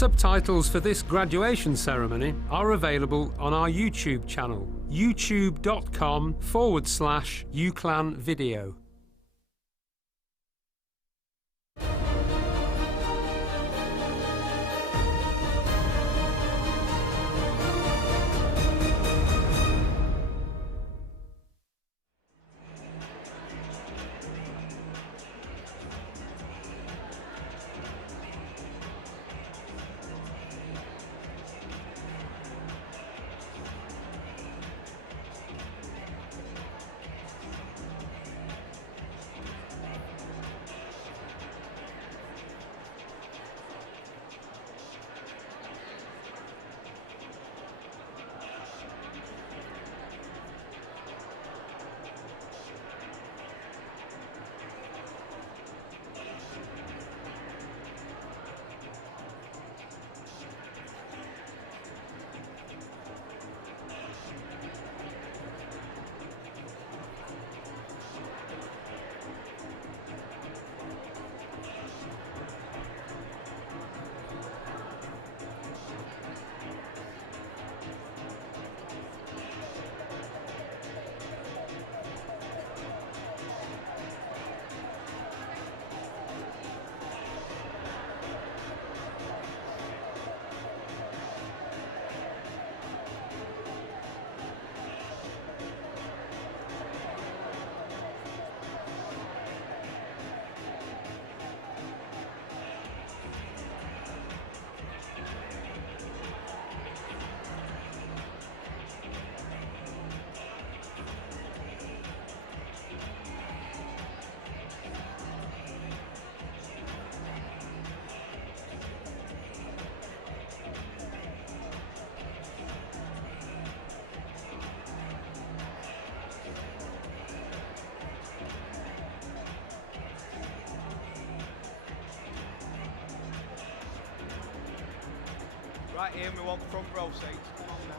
Subtitles for this graduation ceremony are available on our YouTube channel, youtube.com/UClan video. Right here, we want front row seats. Come on now.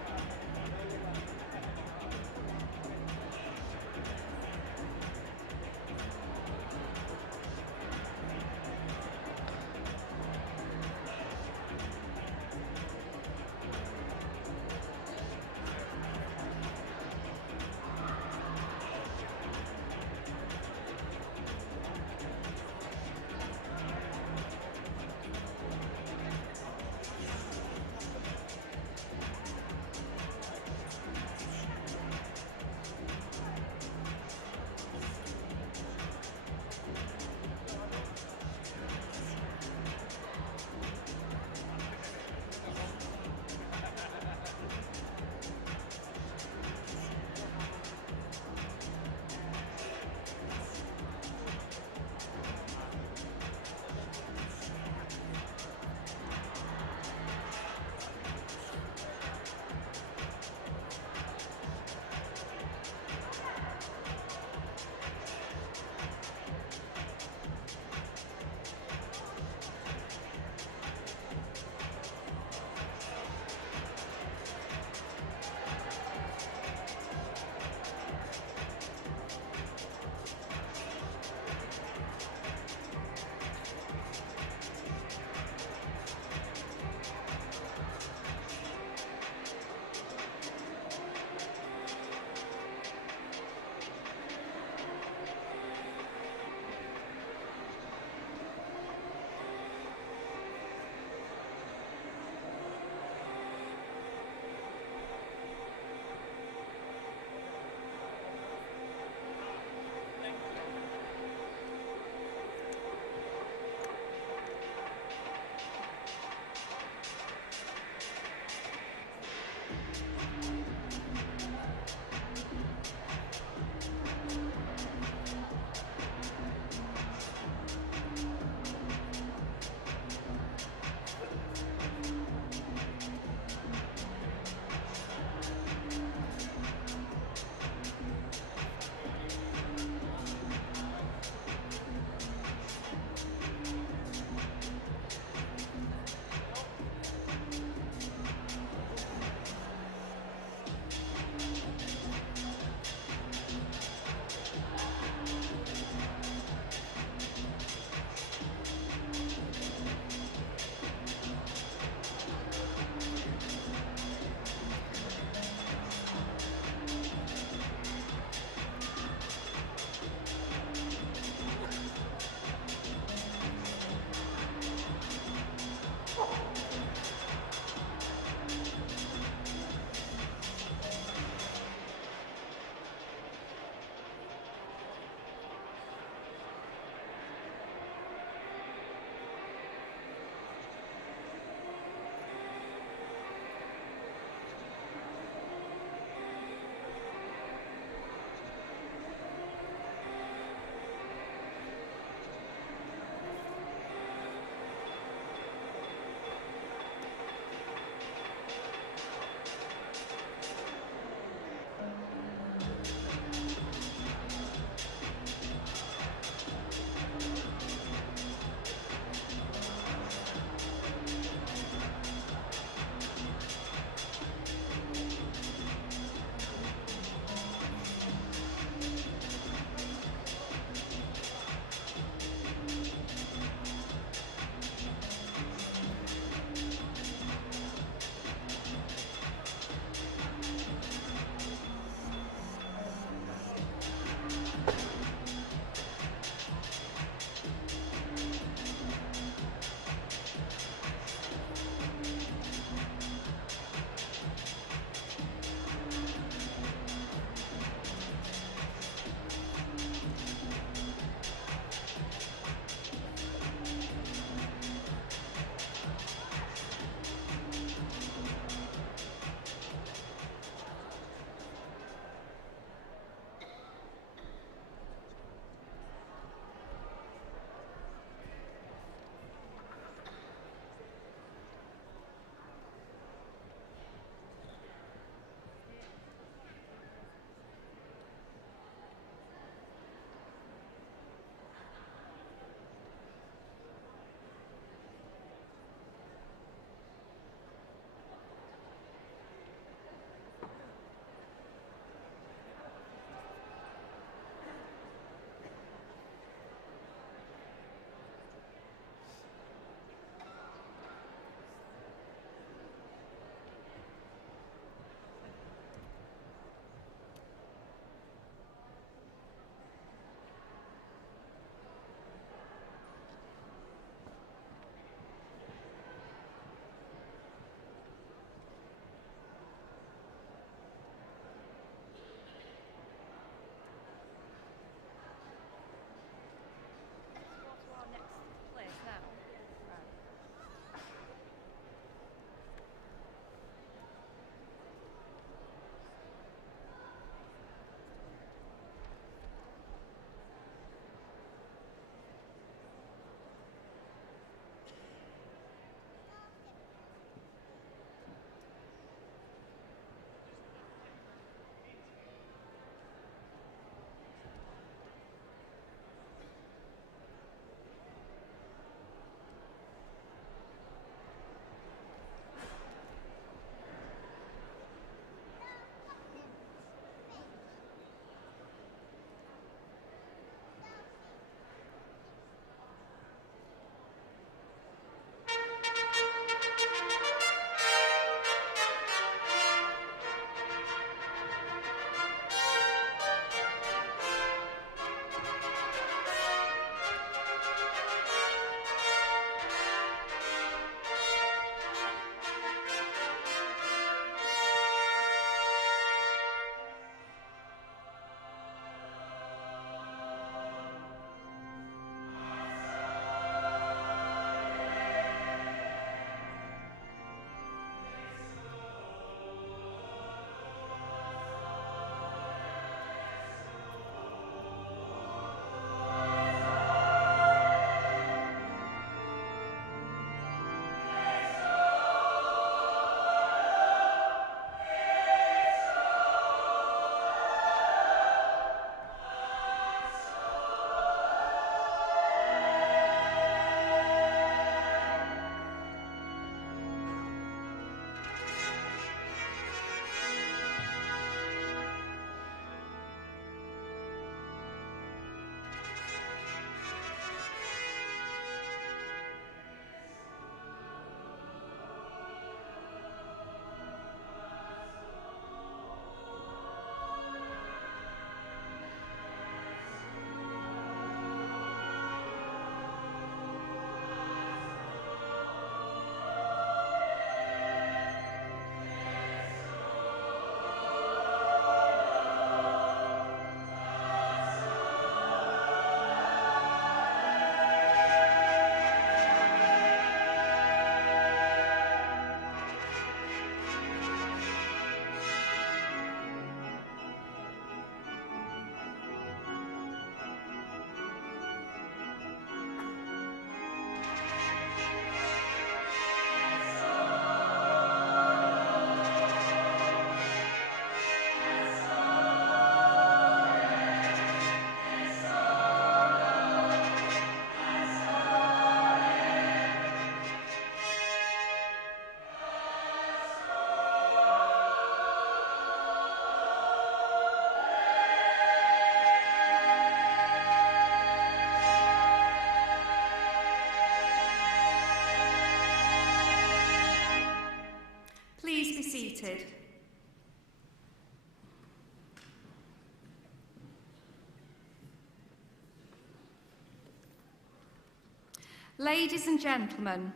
Ladies and gentlemen,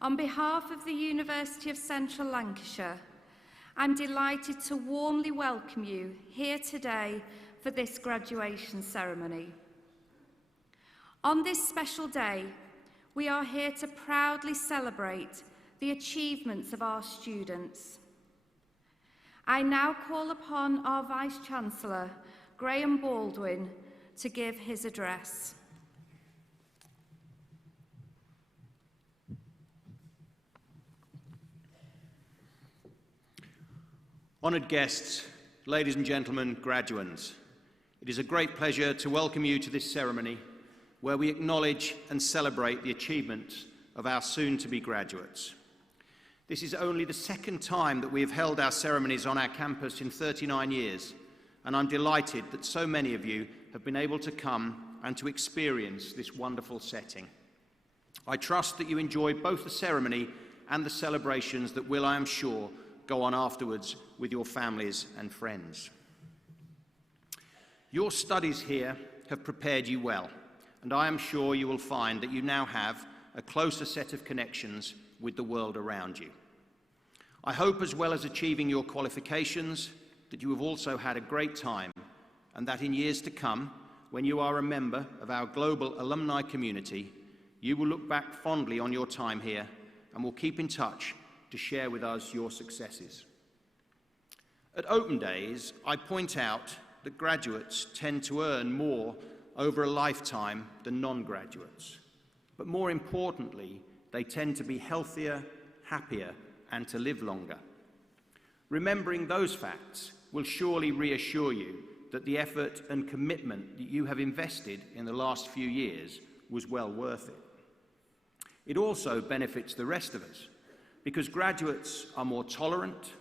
on behalf of the University of Central Lancashire, I'm delighted to warmly welcome you here today for this graduation ceremony. On this special day, we are here to proudly celebrate the achievements of our students. I now call upon our Vice-Chancellor, Graham Baldwin, to give his address. Honoured guests, ladies and gentlemen, graduands, it is a great pleasure to welcome you to this ceremony where we acknowledge and celebrate the achievements of our soon-to-be graduates. This is only the second time that we have held our ceremonies on our campus in 39 years, and I'm delighted that so many of you have been able to come and to experience this wonderful setting. I trust that you enjoy both the ceremony and the celebrations that will, I am sure, go on afterwards with your families and friends. Your studies here have prepared you well, and I am sure you will find that you now have a closer set of connections with the world around you. I hope, as well as achieving your qualifications, that you have also had a great time, and that in years to come, when you are a member of our global alumni community, you will look back fondly on your time here and will keep in touch to share with us your successes. At Open Days, I point out that graduates tend to earn more over a lifetime than non-graduates. But more importantly, they tend to be healthier, happier, and to live longer. Remembering those facts will surely reassure you that the effort and commitment that you have invested in the last few years was well worth it. It also benefits the rest of us, because graduates are more tolerant,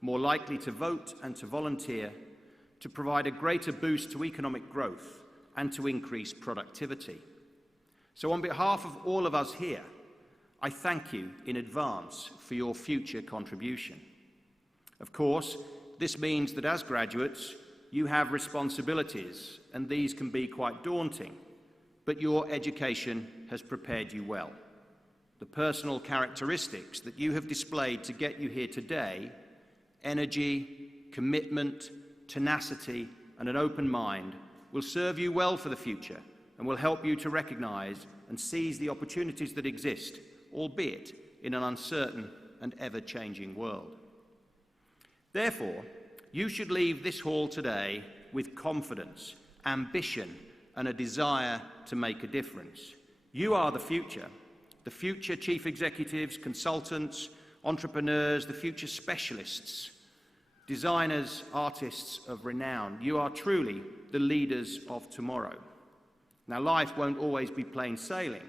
more likely to vote and to volunteer, to provide a greater boost to economic growth and to increase productivity. So on behalf of all of us here, I thank you in advance for your future contribution. Of course, this means that as graduates, you have responsibilities, and these can be quite daunting, but your education has prepared you well. The personal characteristics that you have displayed to get you here today, energy, commitment, tenacity, and an open mind, will serve you well for the future and will help you to recognise and seize the opportunities that exist, albeit in an uncertain and ever-changing world. Therefore, you should leave this hall today with confidence, ambition, and a desire to make a difference. You are the future chief executives, consultants, entrepreneurs, the future specialists, designers, artists of renown. You are truly the leaders of tomorrow. Now, life won't always be plain sailing,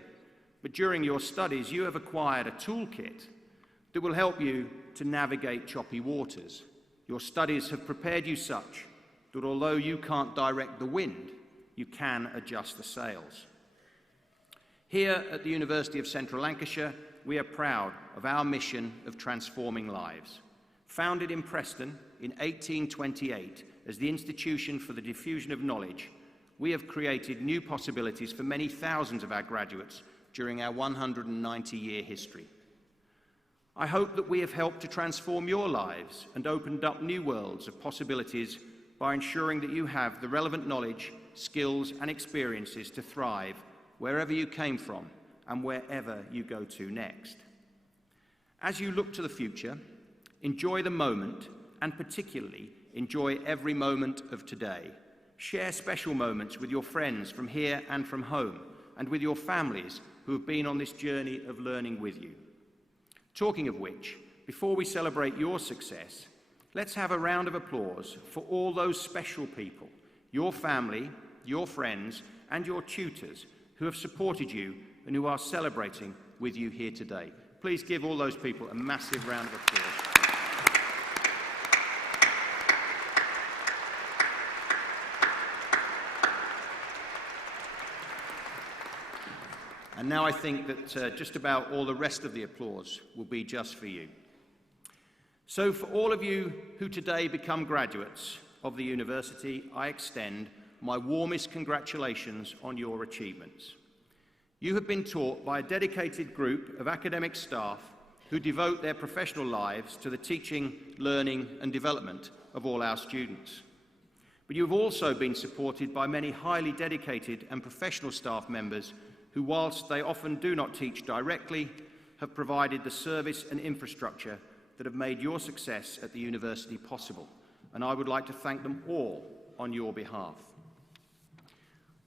but during your studies, you have acquired a toolkit that will help you to navigate choppy waters. Your studies have prepared you such that although you can't direct the wind, you can adjust the sails. Here at the University of Central Lancashire, we are proud of our mission of transforming lives. Founded in Preston in 1828 as the Institution for the Diffusion of Knowledge, we have created new possibilities for many thousands of our graduates during our 190-year history. I hope that we have helped to transform your lives and opened up new worlds of possibilities by ensuring that you have the relevant knowledge, skills, and experiences to thrive wherever you came from and wherever you go to next. As you look to the future, enjoy the moment, and particularly enjoy every moment of today. Share special moments with your friends from here and from home, and with your families who have been on this journey of learning with you. Talking of which, before we celebrate your success, let's have a round of applause for all those special people, your family, your friends, and your tutors who have supported you and who are celebrating with you here today. Please give all those people a massive round of applause. And now I think that just about all the rest of the applause will be just for you. So for all of you who today become graduates of the university, I extend my warmest congratulations on your achievements. You have been taught by a dedicated group of academic staff who devote their professional lives to the teaching, learning and development of all our students. But you have also been supported by many highly dedicated and professional staff members who, whilst they often do not teach directly, have provided the service and infrastructure that have made your success at the university possible, and I would like to thank them all on your behalf.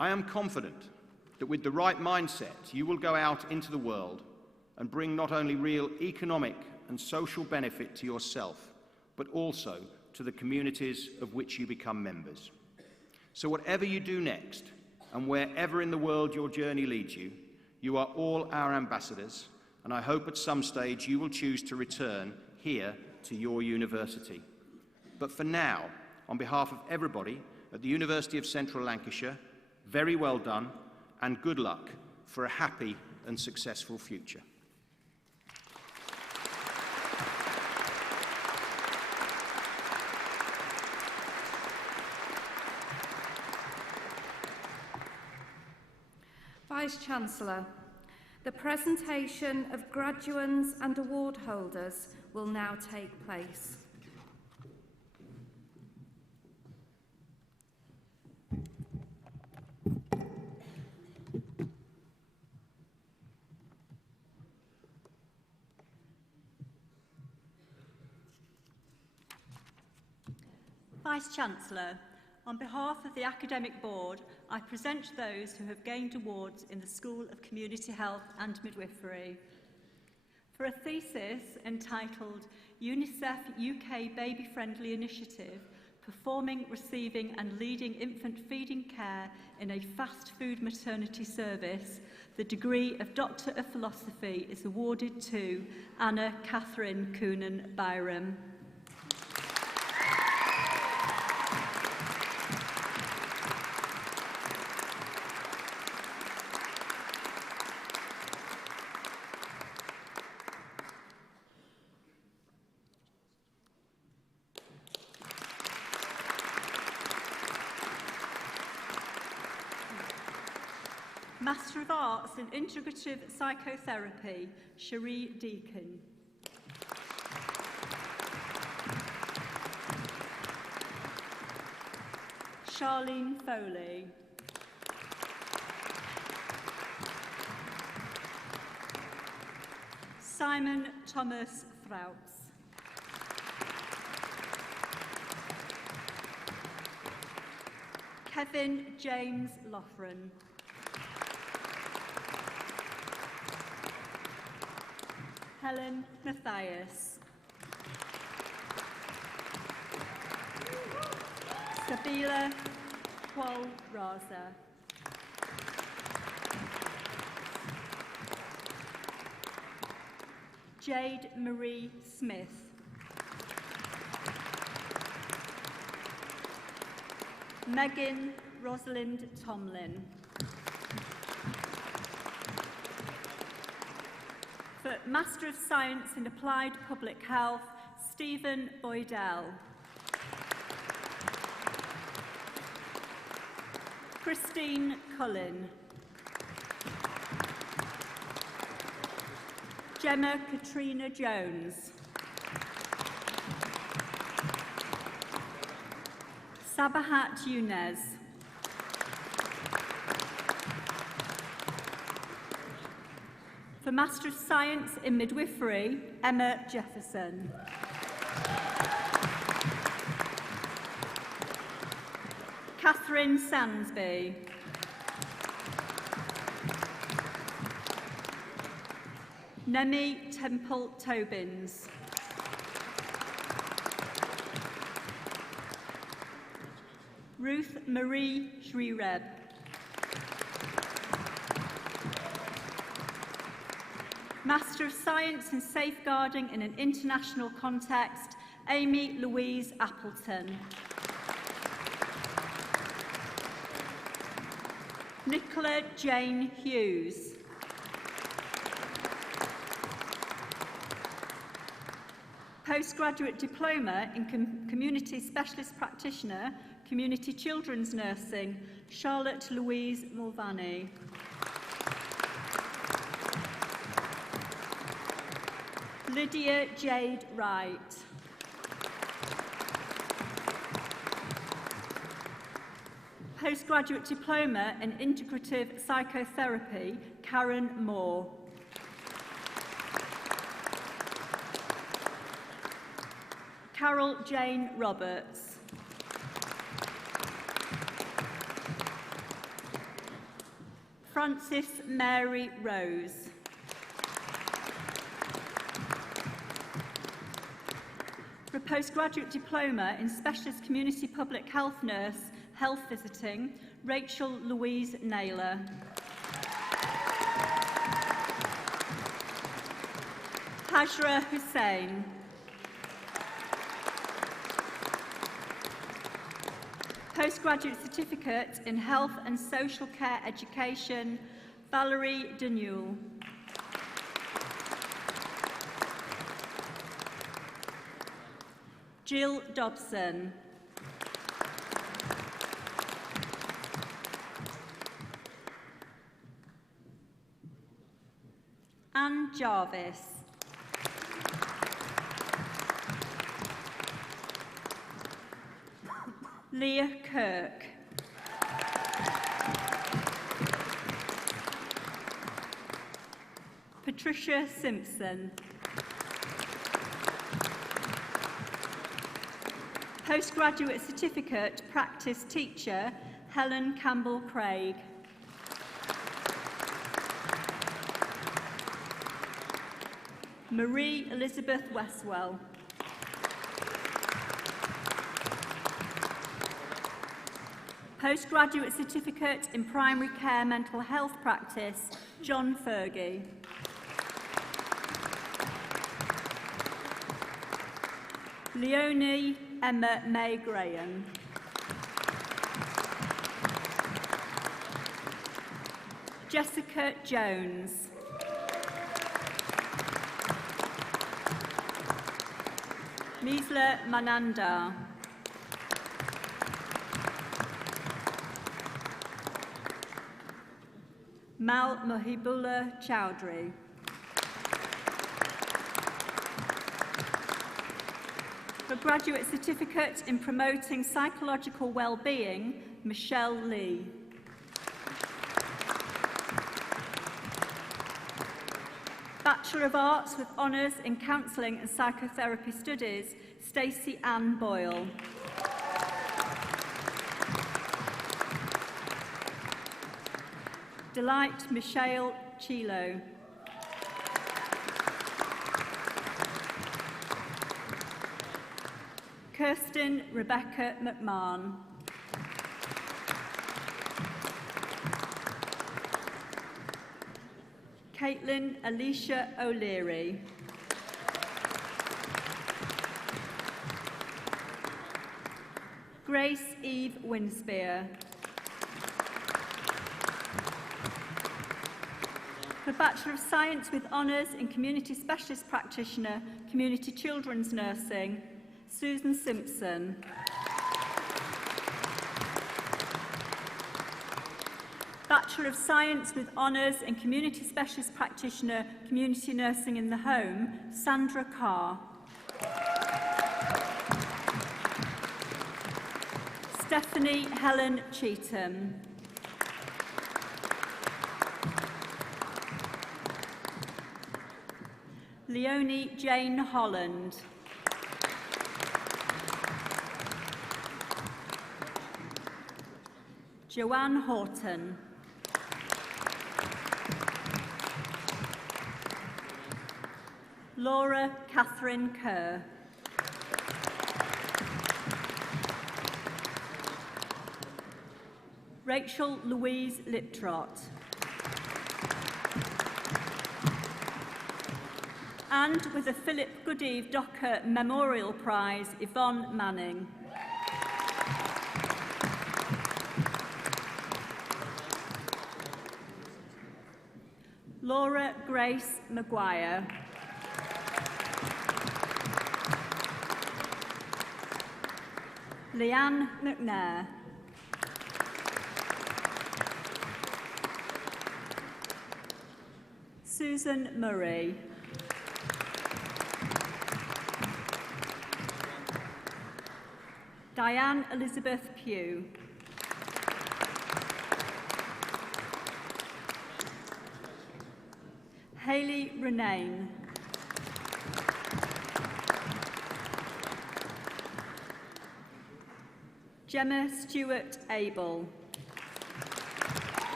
I am confident that with the right mindset, you will go out into the world and bring not only real economic and social benefit to yourself, but also to the communities of which you become members. So whatever you do next, and wherever in the world your journey leads you, you are all our ambassadors, and I hope at some stage you will choose to return here to your university. But for now, on behalf of everybody at the University of Central Lancashire, very well done and good luck for a happy and successful future. Vice-Chancellor, the presentation of graduands and award holders will now take place. Vice-Chancellor, on behalf of the Academic Board, I present those who have gained awards in the School of Community Health and Midwifery. For a thesis entitled UNICEF UK Baby Friendly Initiative, Performing, Receiving and Leading Infant Feeding Care in a Fast Food Maternity Service, the degree of Doctor of Philosophy is awarded to Anna Catherine Coonan Byram. Master of Arts in Integrative Psychotherapy, Cherie Deacon. Charlene Foley. Simon Thomas Frauts. Kevin James Loughran. Helen Matthias. Sabila Kwal Raza. Jade Marie Smith. Megan Rosalind Tomlin. For Master of Science in Applied Public Health, Stephen Boydell. Christine Cullen. Gemma Katrina Jones. Sabahat Younes. For Master of Science in Midwifery, Emma Jefferson. Catherine Sansby. Nemi Temple Tobins. Ruth Marie Shriereb. Master of Science in Safeguarding in an International Context, Amy Louise Appleton. Nicola Jane Hughes. Postgraduate Diploma in Community Specialist Practitioner, Community Children's Nursing, Charlotte Louise Mulvaney. Lydia Jade Wright. Postgraduate Diploma in Integrative Psychotherapy, Karen Moore. Carol Jane Roberts. Frances Mary Rose. For a postgraduate diploma in Specialist Community Public Health Nurse, Health Visiting, Rachel Louise Naylor. Hajra Hussain. Postgraduate Certificate in Health and Social Care Education, Valerie Denewel. Jill Dobson. Anne Jarvis. Leah Kirk. Patricia Simpson. Postgraduate Certificate Practice Teacher, Helen Campbell-Craig. Marie Elizabeth Westwell. Postgraduate Certificate in Primary Care Mental Health Practice, John Fergie. Leonie Emma May Graham. Jessica Jones. Misla Mananda. Mal Mohibullah Chowdhury. For Graduate Certificate in Promoting Psychological Wellbeing, Michelle Lee. Bachelor of Arts with Honours in Counselling and Psychotherapy Studies, Stacey Ann Boyle. Delight Michelle Chilo. Kirsten Rebecca McMahon. Caitlin Alicia O'Leary. Grace Eve Winspear. For Bachelor of Science with Honours in Community Specialist Practitioner, Community Children's Nursing, Susan Simpson. Bachelor of Science with Honours in Community Specialist Practitioner, Community Nursing in the Home, Sandra Carr. Stephanie Helen Cheetham. Leonie Jane Holland. Joanne Horton. Laura Catherine Kerr. Rachel Louise Liptrot. And with the Philip Goodeve Docker Memorial Prize, Yvonne Manning. Laura Grace Maguire. Leanne McNair. Susan Murray. Diane Elizabeth Pugh. Hayley Renane. Gemma Stewart Abel.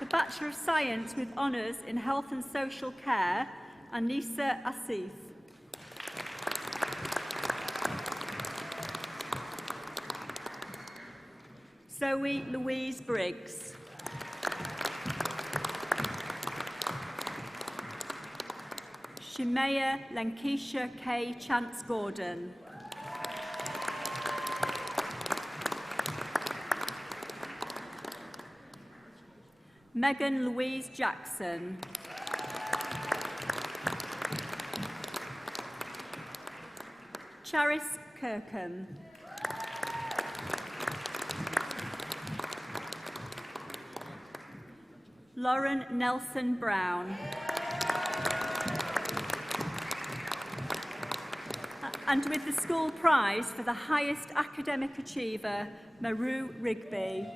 The Bachelor of Science with Honours in Health and Social Care, Anissa Asif. Zoe Louise Briggs. Shimea Lankisha K. Chance-Gordon. Megan Louise Jackson. Charis Kirkham. Lauren Nelson Brown. And with the school prize for the highest academic achiever, Maru Rigby.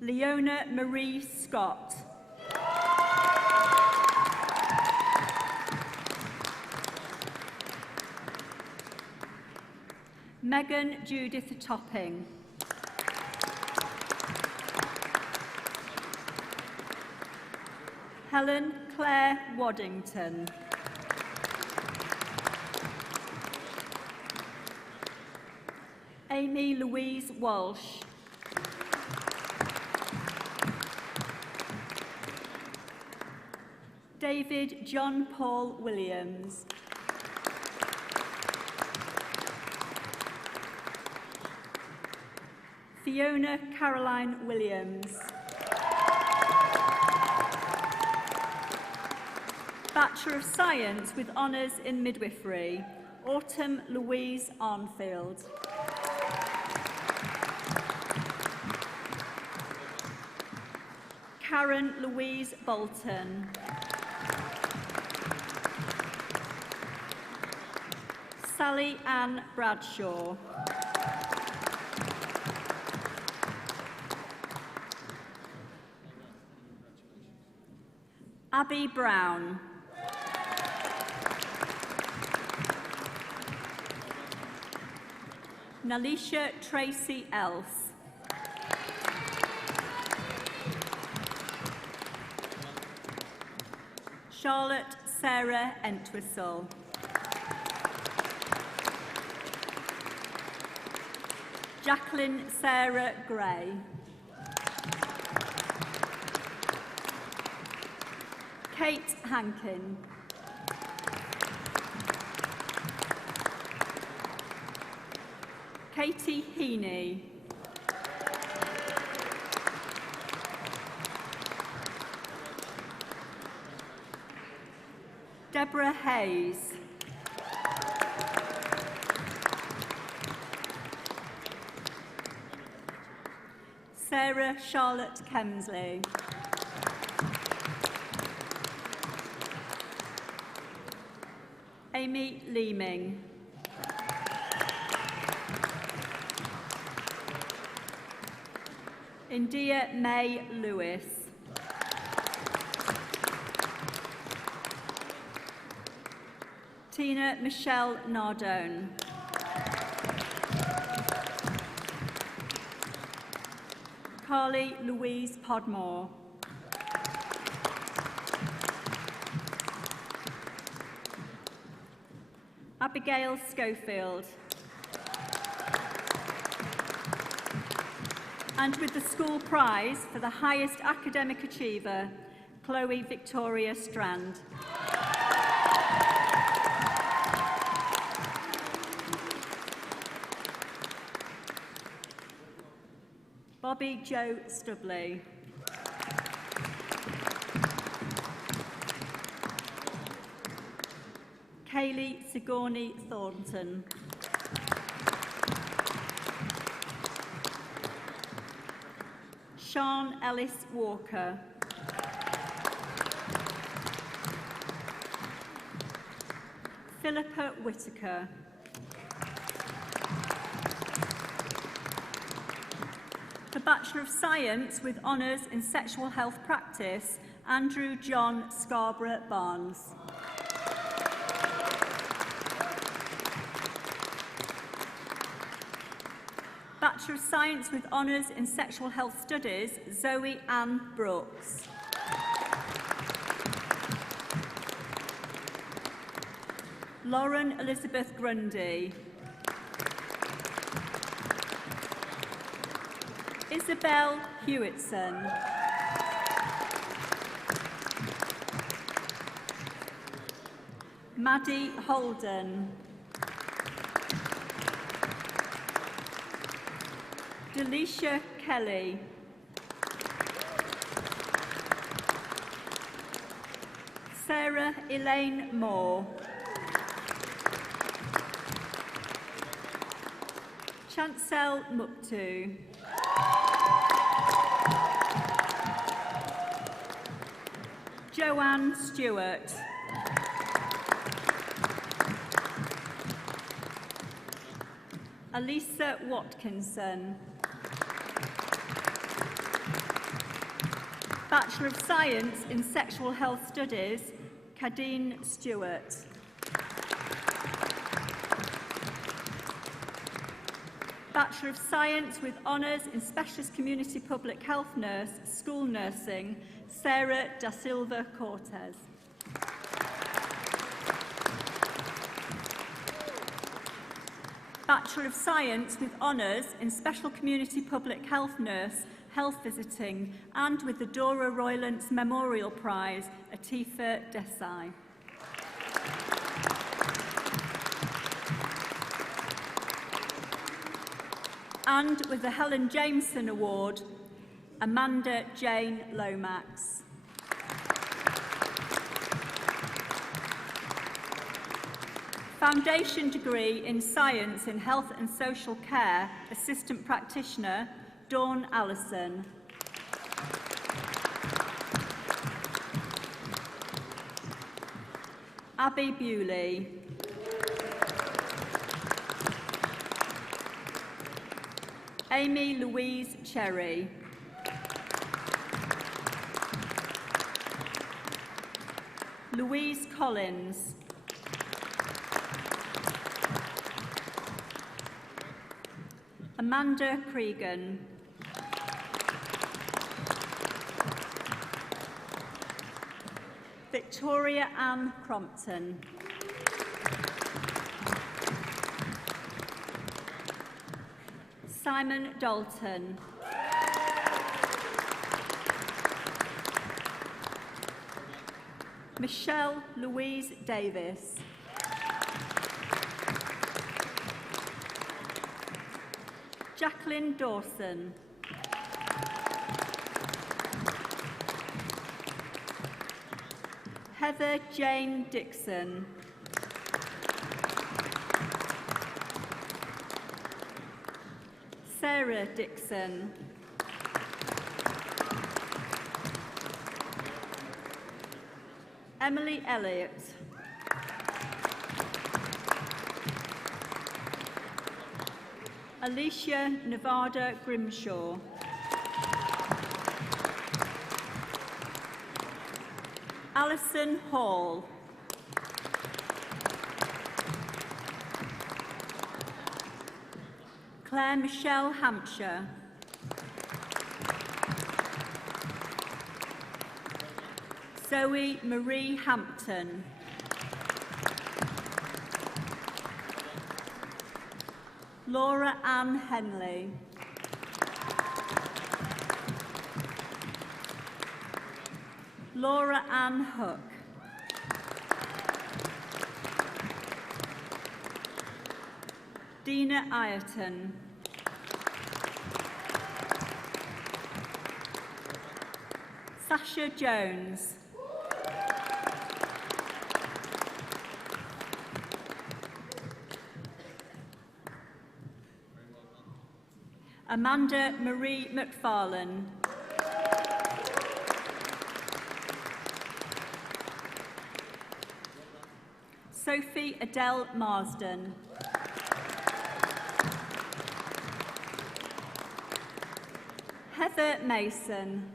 Leona Marie Scott. Megan Judith Topping. Helen Claire Waddington. Amy Louise Walsh. David John Paul Williams. Fiona Caroline Williams. Bachelor of Science with Honours in Midwifery, Autumn Louise Arnfield. Karen Louise Bolton. Sally Ann Bradshaw. Abby Brown. Nalisha Tracy Else. Charlotte Sarah Entwistle. Jacqueline Sarah Gray. Kate Hankin. Katie Heaney. Deborah Hayes. Sarah Charlotte Kemsley. Amy Leeming. India May Lewis. Tina Michelle Nardone. Carly Louise Podmore. Abigail Schofield. And with the school prize for the highest academic achiever, Chloe Victoria Strand. Bobby Jo Stubley. Kaylee Sigourney Thornton. Sean Ellis Walker. Philippa Whitaker. For Bachelor of Science with Honours in Sexual Health Practice, Andrew John Scarborough Barnes. Bachelor of Science with Honours in Sexual Health Studies, Zoe Ann Brooks. Lauren Elizabeth Grundy. Isabel Hewitson. Maddie Holden. Delisha Kelly. Sarah Elaine Moore. Chancel Muktu. Joanne Stewart. Alisa Watkinson. Bachelor of Science in Sexual Health Studies, Cadine Stewart. Bachelor of Science with Honours in Specialist Community Public Health Nurse, School Nursing, Sarah Da Silva Cortez. Bachelor of Science with Honours in Special Community Public Health Nurse, Health Visiting, and with the Dora Roylance Memorial Prize, Atifa Desai. And with the Helen Jameson Award, Amanda Jane Lomax. Foundation degree in Science in Health and Social Care, Assistant Practitioner, Dawn Allison. Abby Bewley. Amy Louise Cherry. Louise Collins. Amanda Cregan. Victoria Ann Crompton. Simon Dalton. Michelle Louise Davis. Jacqueline Dawson. Heather Jane Dixon. Sarah Dixon. Emily Elliott. Alicia Nevada Grimshaw. Alison Hall. Claire Michelle Hampshire. Zoe Marie Hampton. Laura Ann Henley. Laura Ann Hook. Dina Ireton. Sasha Jones. Amanda Marie McFarlane. Sophie Adele Marsden. Heather Mason.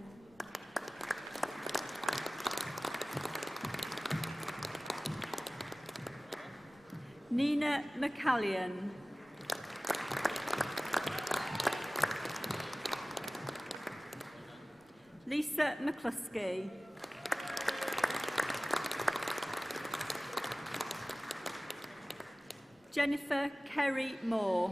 Nina McCallion. Lisa McCluskey. Jennifer Kerry Moore.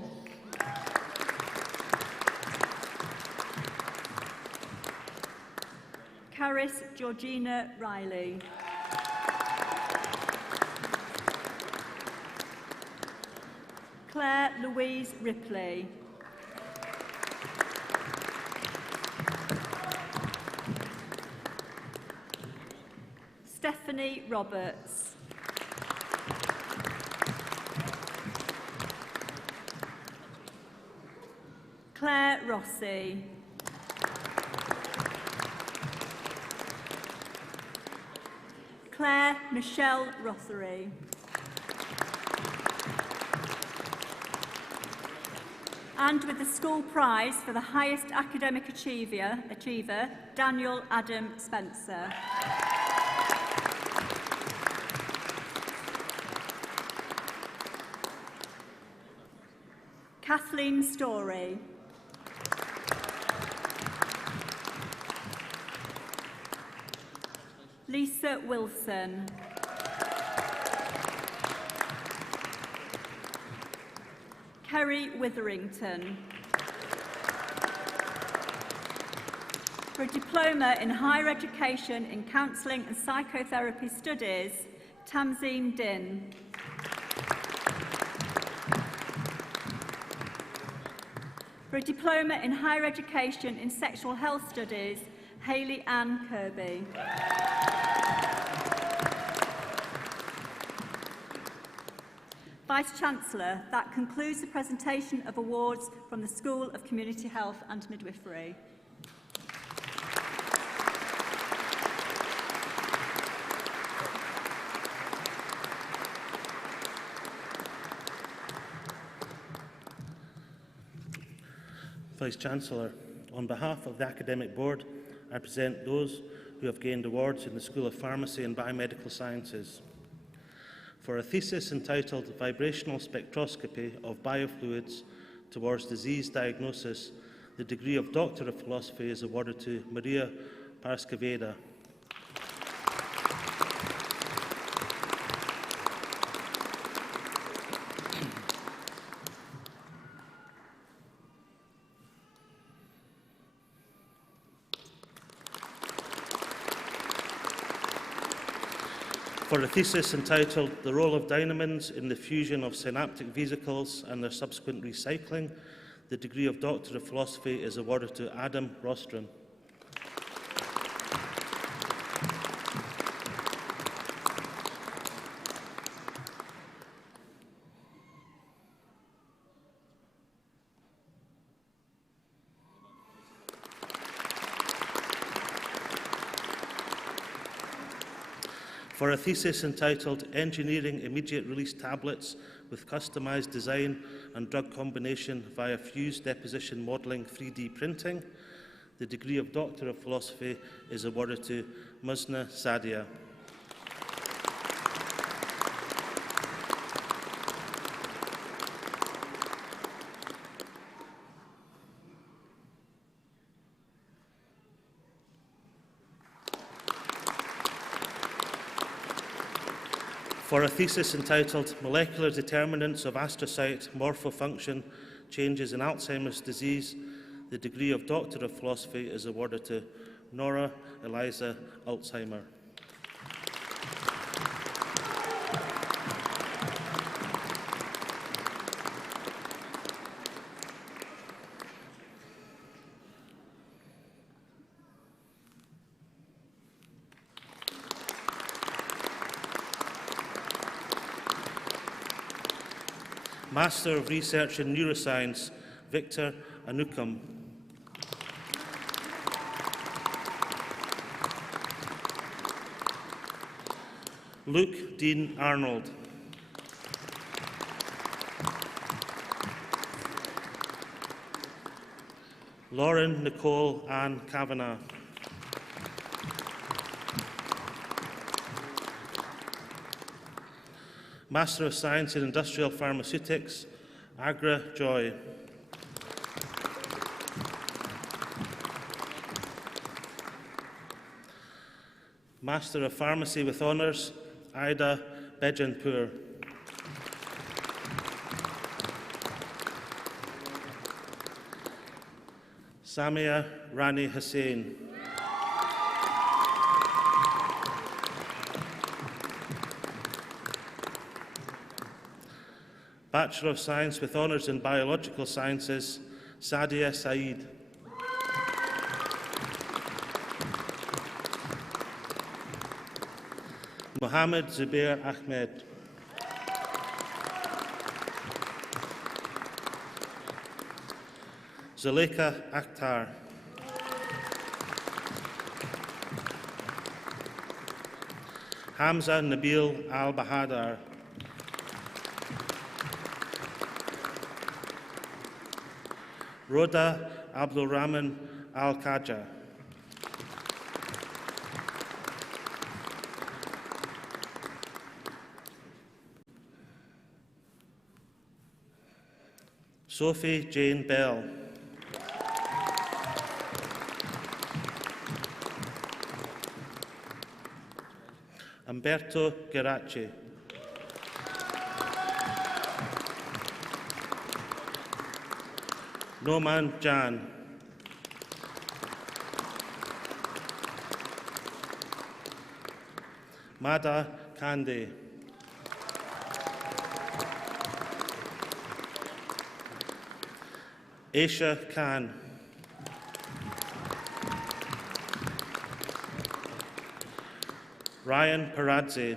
Caris Georgina Riley. Claire Louise Ripley. Stephanie Roberts. Claire Rossi. Claire Michelle Rothery. And with the school prize for the highest academic achiever, Daniel Adam Spencer. Kathleen Story. Lisa Wilson. Kerry Witherington. For a diploma in higher education in counselling and psychotherapy studies, Tamzeen Din. For a diploma in higher education in sexual health studies, Hayley Ann Kirby. Vice-Chancellor, that concludes the presentation of awards from the School of Community Health and Midwifery. Vice-Chancellor, on behalf of the Academic Board, I present those who have gained awards in the School of Pharmacy and Biomedical Sciences. For a thesis entitled Vibrational Spectroscopy of Biofluids Towards Disease Diagnosis, the degree of Doctor of Philosophy is awarded to Maria Parskeveda. For a thesis entitled The Role of Dynamins in the Fusion of Synaptic Vesicles and Their Subsequent Recycling, the degree of Doctor of Philosophy is awarded to Adam Rostron. For a thesis entitled Engineering Immediate Release Tablets with Customised Design and Drug Combination via Fused Deposition Modelling 3D Printing, the degree of Doctor of Philosophy is awarded to Musna Sadia. For a thesis entitled Molecular Determinants of Astrocyte Morphofunction Changes in Alzheimer's Disease, the degree of Doctor of Philosophy is awarded to Nora Eliza Alzheimer. Master of Research in Neuroscience, Victor Anukum. Luke Dean Arnold. Lauren Nicole Ann Kavanagh. Master of Science in Industrial Pharmaceutics, Agra Joy. Master of Pharmacy with Honours, Ida Bejanpur. Samia Rani Hussain. Bachelor of Science with Honours in Biological Sciences, Sadia Saeed. Mohammed Zubair Ahmed. Zuleika Akhtar. Hamza Nabil Al-Bahadar. Rhoda Abdulrahman Al-Khaja. Sophie Jane Bell. Umberto Geraci. Noman Jan. Mada Kandi. Aisha Khan. Ryan Paradze.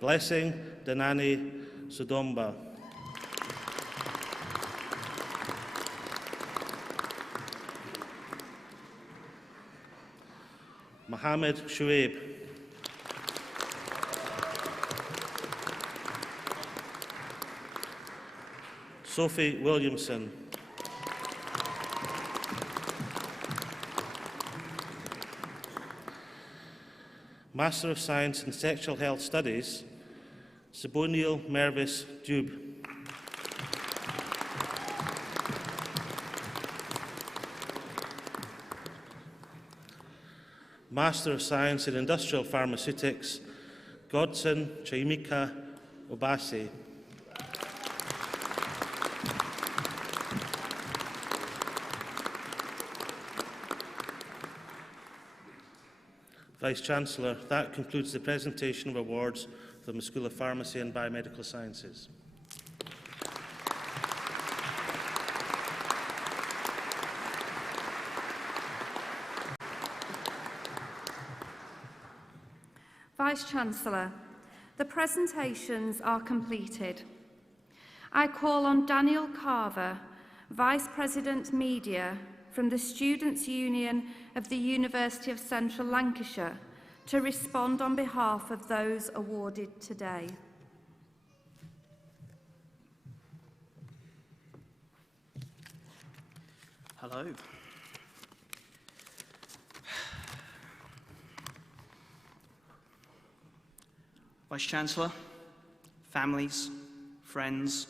Blessing Danani Sudomba. Mohammed Shuaib. Sophie Williamson. Master of Science in Sexual Health Studies, Saboniel Mervis Dube. Master of Science in Industrial Pharmaceutics, Godson Chaimika Obasi. Vice-Chancellor, that concludes the presentation of awards from the School of Pharmacy and Biomedical Sciences. Vice-Chancellor, the presentations are completed. I call on Daniel Carver, Vice President Media from the Students' Union of the University of Central Lancashire, to respond on behalf of those awarded today. Hello. Vice-Chancellor, families, friends,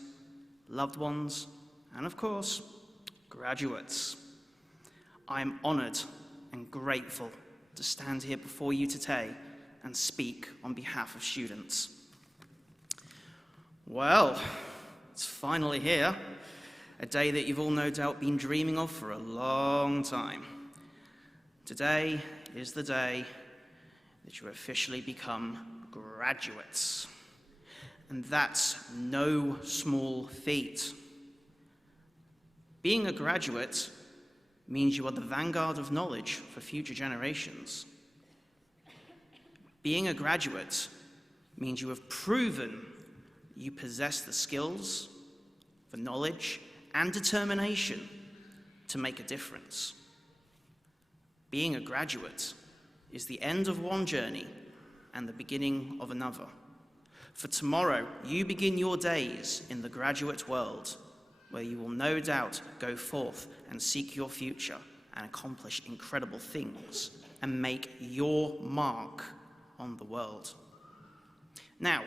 loved ones, and of course, graduates. I am honoured and grateful to stand here before you today and speak on behalf of students. Well, it's finally here, a day that you've all no doubt been dreaming of for a long time. Today is the day that you officially become graduates. And that's no small feat. Being a graduate means you are the vanguard of knowledge for future generations. Being a graduate means you have proven you possess the skills, the knowledge, and determination to make a difference. Being a graduate is the end of one journey and the beginning of another. For tomorrow, you begin your days in the graduate world, where you will no doubt go forth and seek your future and accomplish incredible things and make your mark on the world. Now,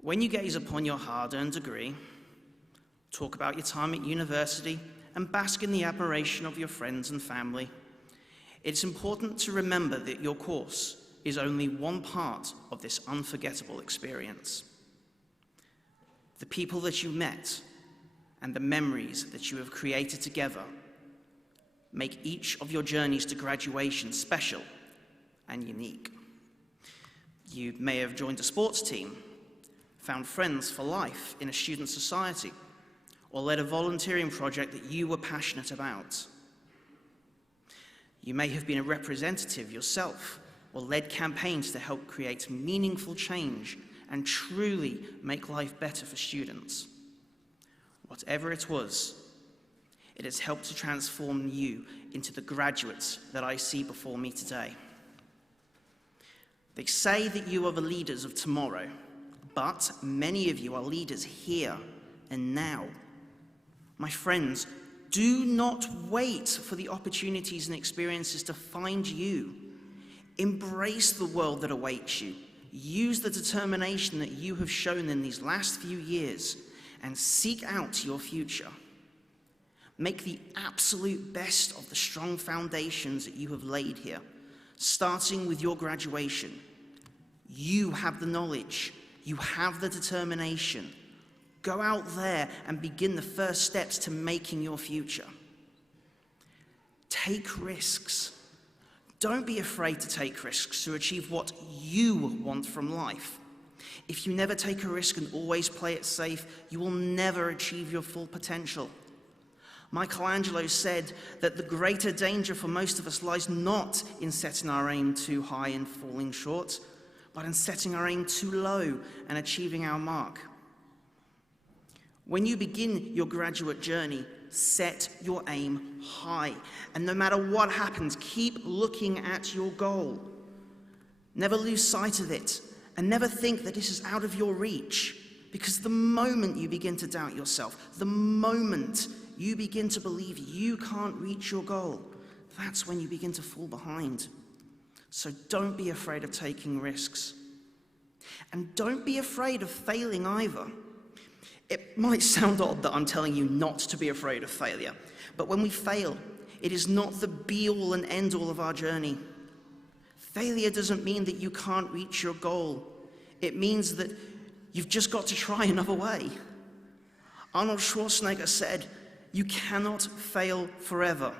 when you gaze upon your hard-earned degree, talk about your time at university, and bask in the admiration of your friends and family, it's important to remember that your course is only one part of this unforgettable experience. The people that you met and the memories that you have created together make each of your journeys to graduation special and unique. You may have joined a sports team, found friends for life in a student society, or led a volunteering project that you were passionate about. You may have been a representative yourself, or led campaigns to help create meaningful change and truly make life better for students. Whatever it was, it has helped to transform you into the graduates that I see before me today. They say that you are the leaders of tomorrow, but many of you are leaders here and now. My friends, do not wait for the opportunities and experiences to find you. Embrace the world that awaits you. Use the determination that you have shown in these last few years and seek out your future. Make the absolute best of the strong foundations that you have laid here, starting with your graduation. You have the knowledge. You have the determination. Go out there and begin the first steps to making your future. Take risks. Don't be afraid to take risks to achieve what you want from life. If you never take a risk and always play it safe, you will never achieve your full potential. Michelangelo said that the greater danger for most of us lies not in setting our aim too high and falling short, but in setting our aim too low and achieving our mark. When you begin your graduate journey, set your aim high, and no matter what happens, keep looking at your goal. Never lose sight of it, and never think that this is out of your reach, because the moment you begin to doubt yourself, the moment you begin to believe you can't reach your goal, that's when you begin to fall behind. So don't be afraid of taking risks. And don't be afraid of failing either. It might sound odd that I'm telling you not to be afraid of failure, but when we fail, it is not the be-all and end-all of our journey. Failure doesn't mean that you can't reach your goal. It means that you've just got to try another way. Arnold Schwarzenegger said, "You cannot fail forever.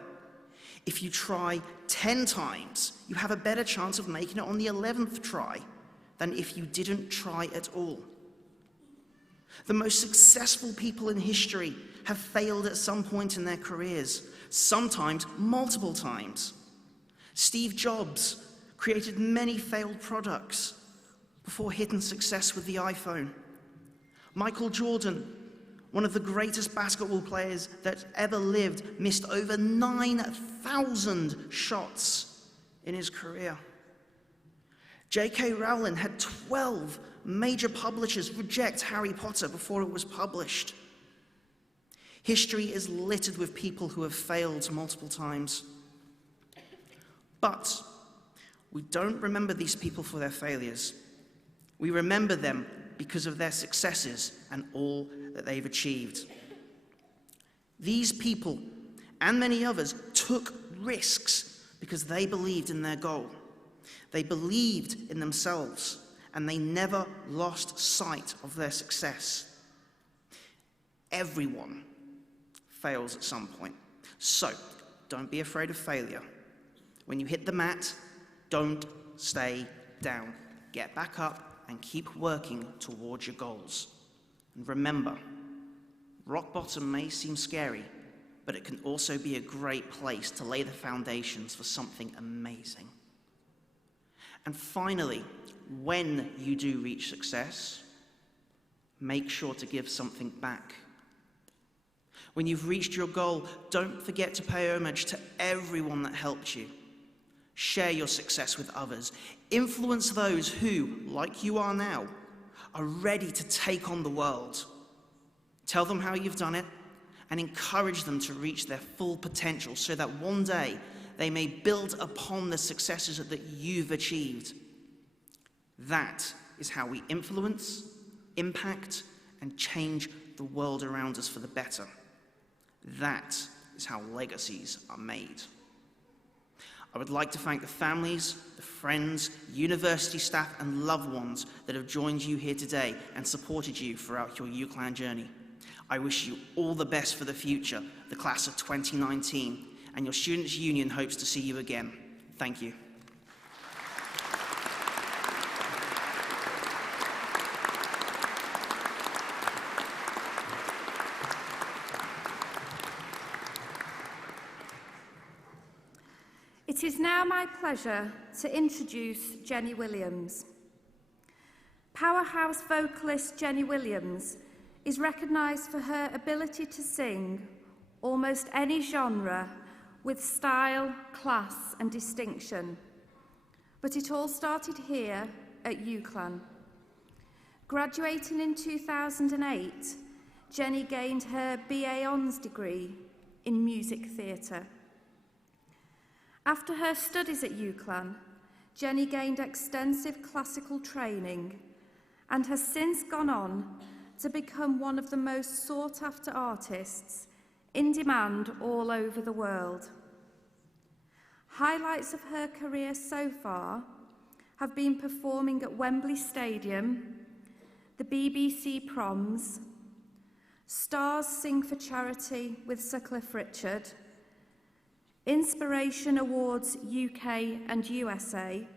If you try 10 times, you have a better chance of making it on the 11th try than if you didn't try at all." The most successful people in history have failed at some point in their careers, sometimes multiple times. Steve Jobs created many failed products before hitting success with the iPhone. Michael Jordan, one of the greatest basketball players that ever lived, missed over 9,000 shots in his career. J.K. Rowling had 12 major publishers reject Harry Potter before it was published. History is littered with people who have failed multiple times. But we don't remember these people for their failures. We remember them because of their successes and all that they've achieved. These people, and many others, took risks because they believed in their goal. They believed in themselves, and they never lost sight of their success. Everyone fails at some point. So, don't be afraid of failure. When you hit the mat, don't stay down. Get back up and keep working towards your goals. And remember, rock bottom may seem scary, but it can also be a great place to lay the foundations for something amazing. And finally, when you do reach success, make sure to give something back. When you've reached your goal, don't forget to pay homage to everyone that helped you. Share your success with others. Influence those who, like you are now, are ready to take on the world. Tell them how you've done it and encourage them to reach their full potential so that one day they may build upon the successes that you've achieved. That is how we influence, impact, and change the world around us for the better. That is how legacies are made. I would like to thank the families, the friends, university staff, and loved ones that have joined you here today and supported you throughout your UCLan journey. I wish you all the best for the future, the class of 2019, and your Students' Union hopes to see you again. Thank you. It is now my pleasure to introduce Jenny Williams. Powerhouse vocalist Jenny Williams is recognised for her ability to sing almost any genre with style, class and distinction. But it all started here at UCLan. Graduating in 2008, Jenny gained her BA Hons degree in music theatre. After her studies at UCLan, Jenny gained extensive classical training and has since gone on to become one of the most sought-after artists in demand all over the world. Highlights of her career so far have been performing at Wembley Stadium, the BBC Proms, Stars Sing for Charity with Sir Cliff Richard, Inspiration Awards UK and USA,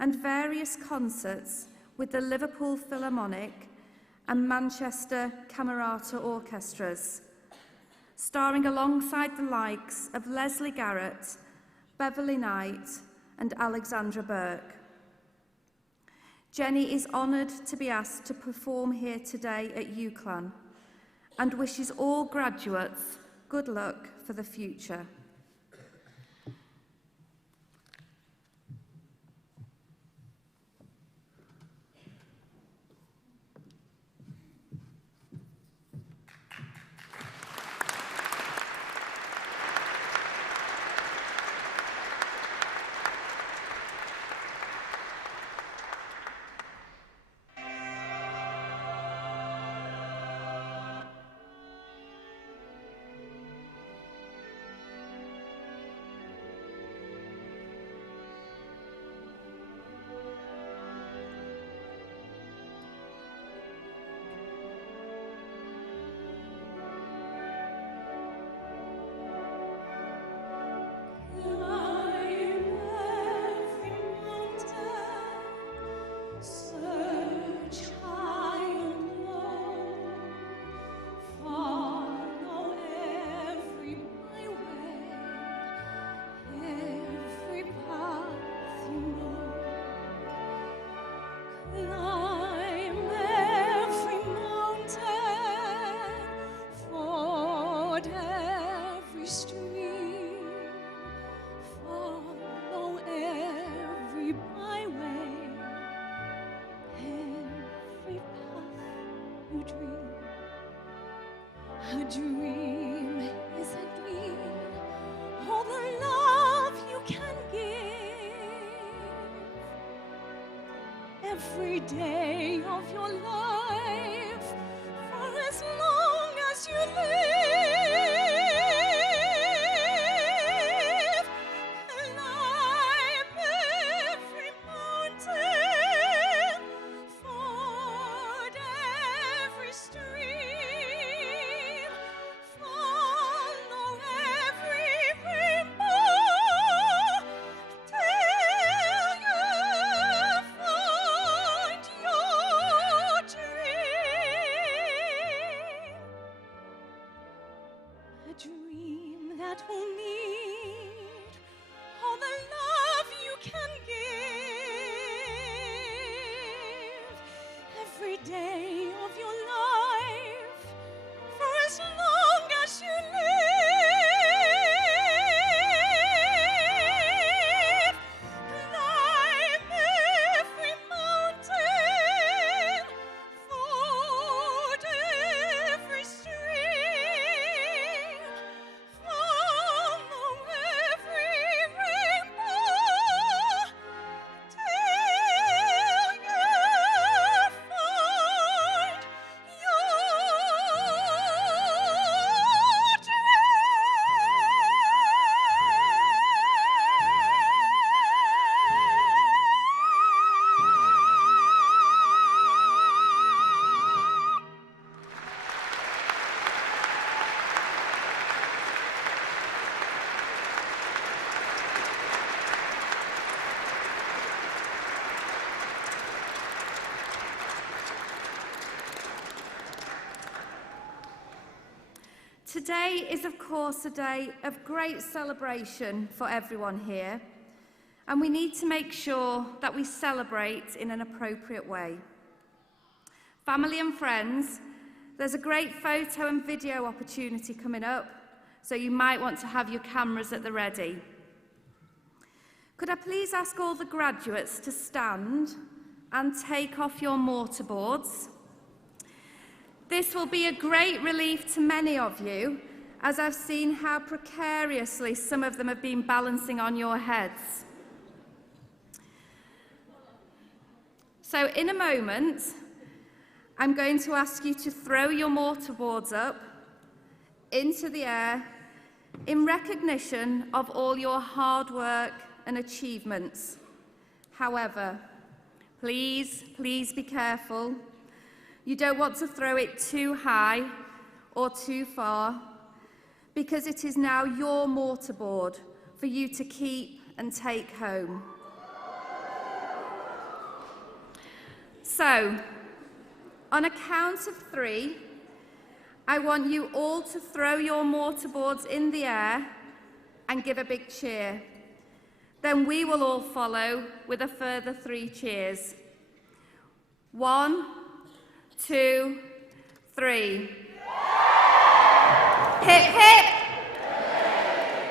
and various concerts with the Liverpool Philharmonic and Manchester Camerata Orchestras, starring alongside the likes of Leslie Garrett, Beverly Knight and Alexandra Burke. Jenny is honoured to be asked to perform here today at UCLan and wishes all graduates good luck for the future. A dream is a dream, all the love you can give. Every day of your life, for as long as you live. Climb every mountain, ford every stream. A dream that will need all the love you can give. Every day of your life, for as long as you live. Climb every mountain, Today is, of course, a day of great celebration for everyone here, and we need to make sure that we celebrate in an appropriate way. Family and friends, there's a great photo and video opportunity coming up, so you might want to have your cameras at the ready. Could I please ask all the graduates to stand and take off your mortarboards? This will be a great relief to many of you, as I've seen how precariously some of them have been balancing on your heads. So in a moment, I'm going to ask you to throw your mortarboards up into the air in recognition of all your hard work and achievements. However, please be careful. You don't want to throw it too high or too far, because it is now your mortarboard for you to keep and take home. So, on a count of 3, I want you all to throw your mortarboards in the air and give a big cheer. Then we will all follow with a further 3 cheers. 1, 2, 3. Hip, hip.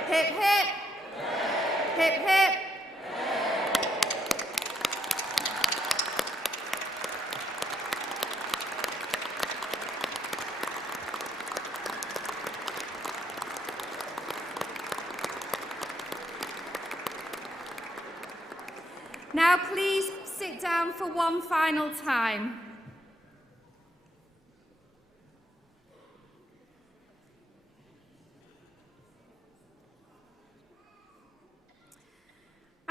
Hip, hip. Hip, hip. Now please sit down for one final time.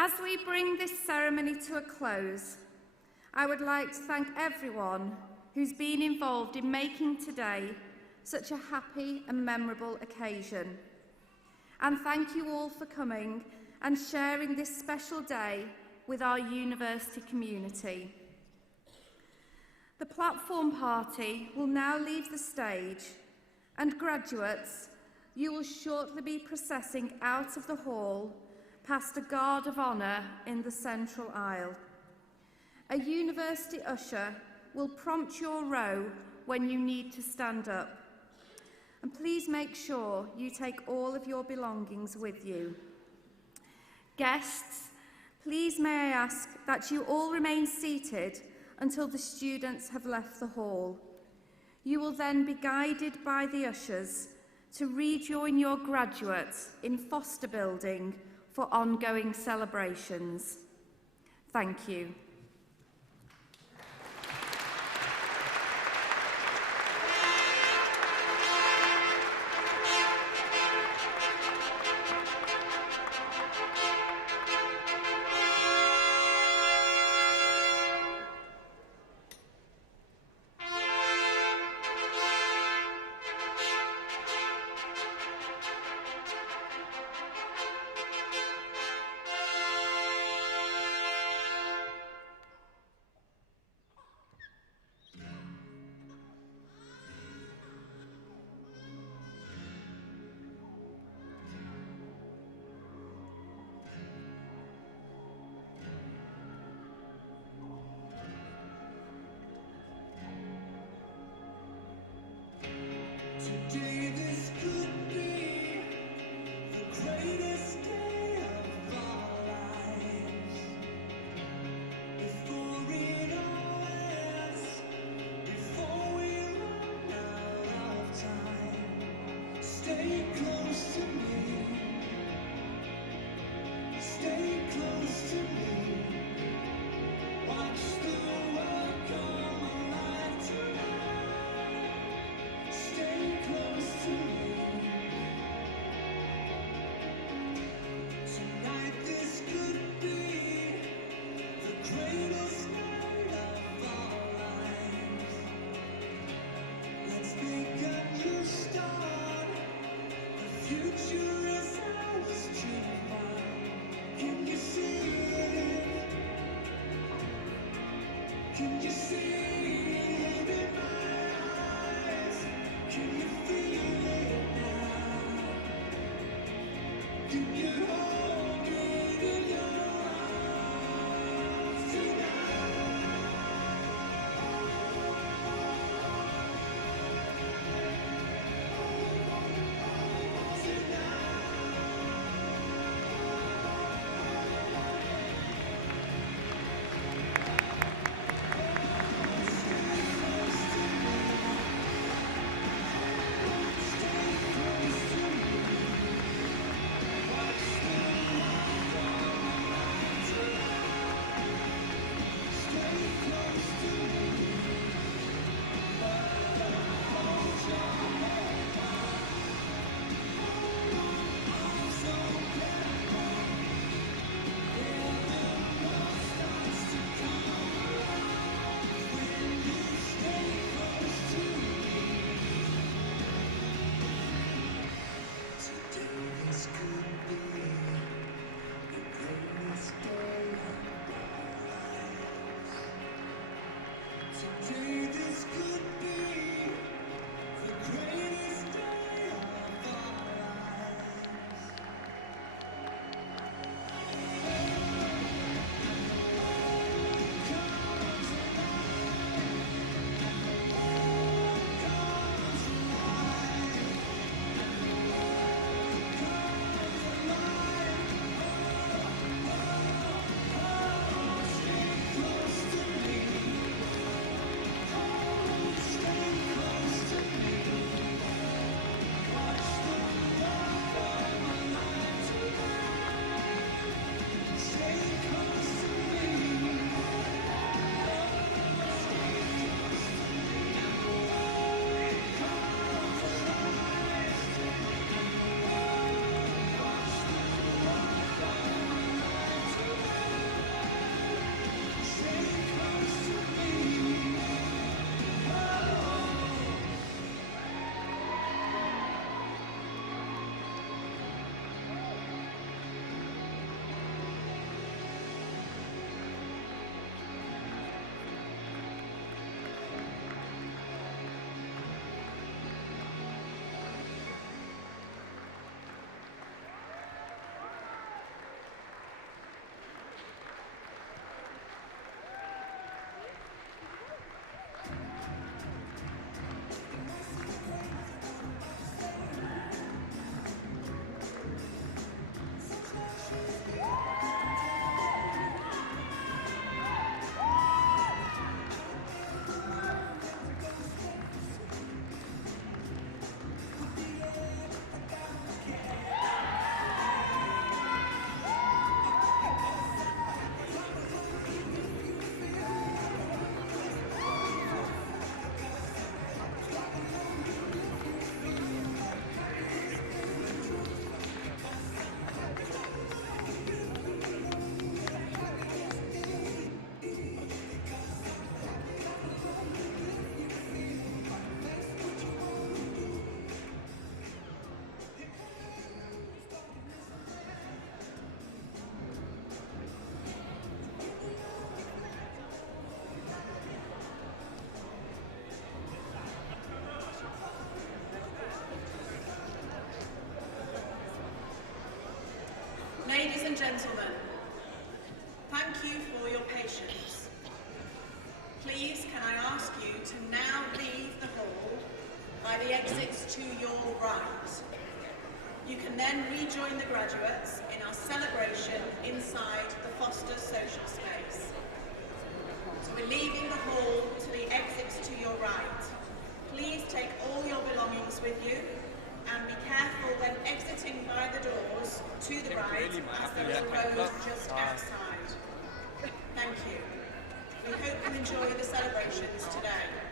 As we bring this ceremony to a close, I would like to thank everyone who's been involved in making today such a happy and memorable occasion. And thank you all for coming and sharing this special day with our university community. The platform party will now leave the stage, and graduates, you will shortly be processing out of the hall past a guard of honour in the central aisle. A university usher will prompt your row when you need to stand up. And please make sure you take all of your belongings with you. Guests, please may I ask that you all remain seated until the students have left the hall. You will then be guided by the ushers to rejoin your graduates in Foster Building for ongoing celebrations. Thank you. Today this could be the greatest day of our lives. Before it all ends, before we run out of time, stay close to me. Stay close to me. Watch the world come alive tonight. Stay close to me. Tonight this could be the greatest night of our lives. Let's make a new start. The future Ladies and gentlemen, thank you for your patience. Please can I ask you to now leave the hall by the exits to your right. You can then rejoin the graduates in our celebration inside the Foster social space. So we're leaving the hall to the exits to your right. Please take all your belongings with you and be careful when exiting by the doors to the right as there is a road just outside. Thank you. We hope you enjoy the celebrations today.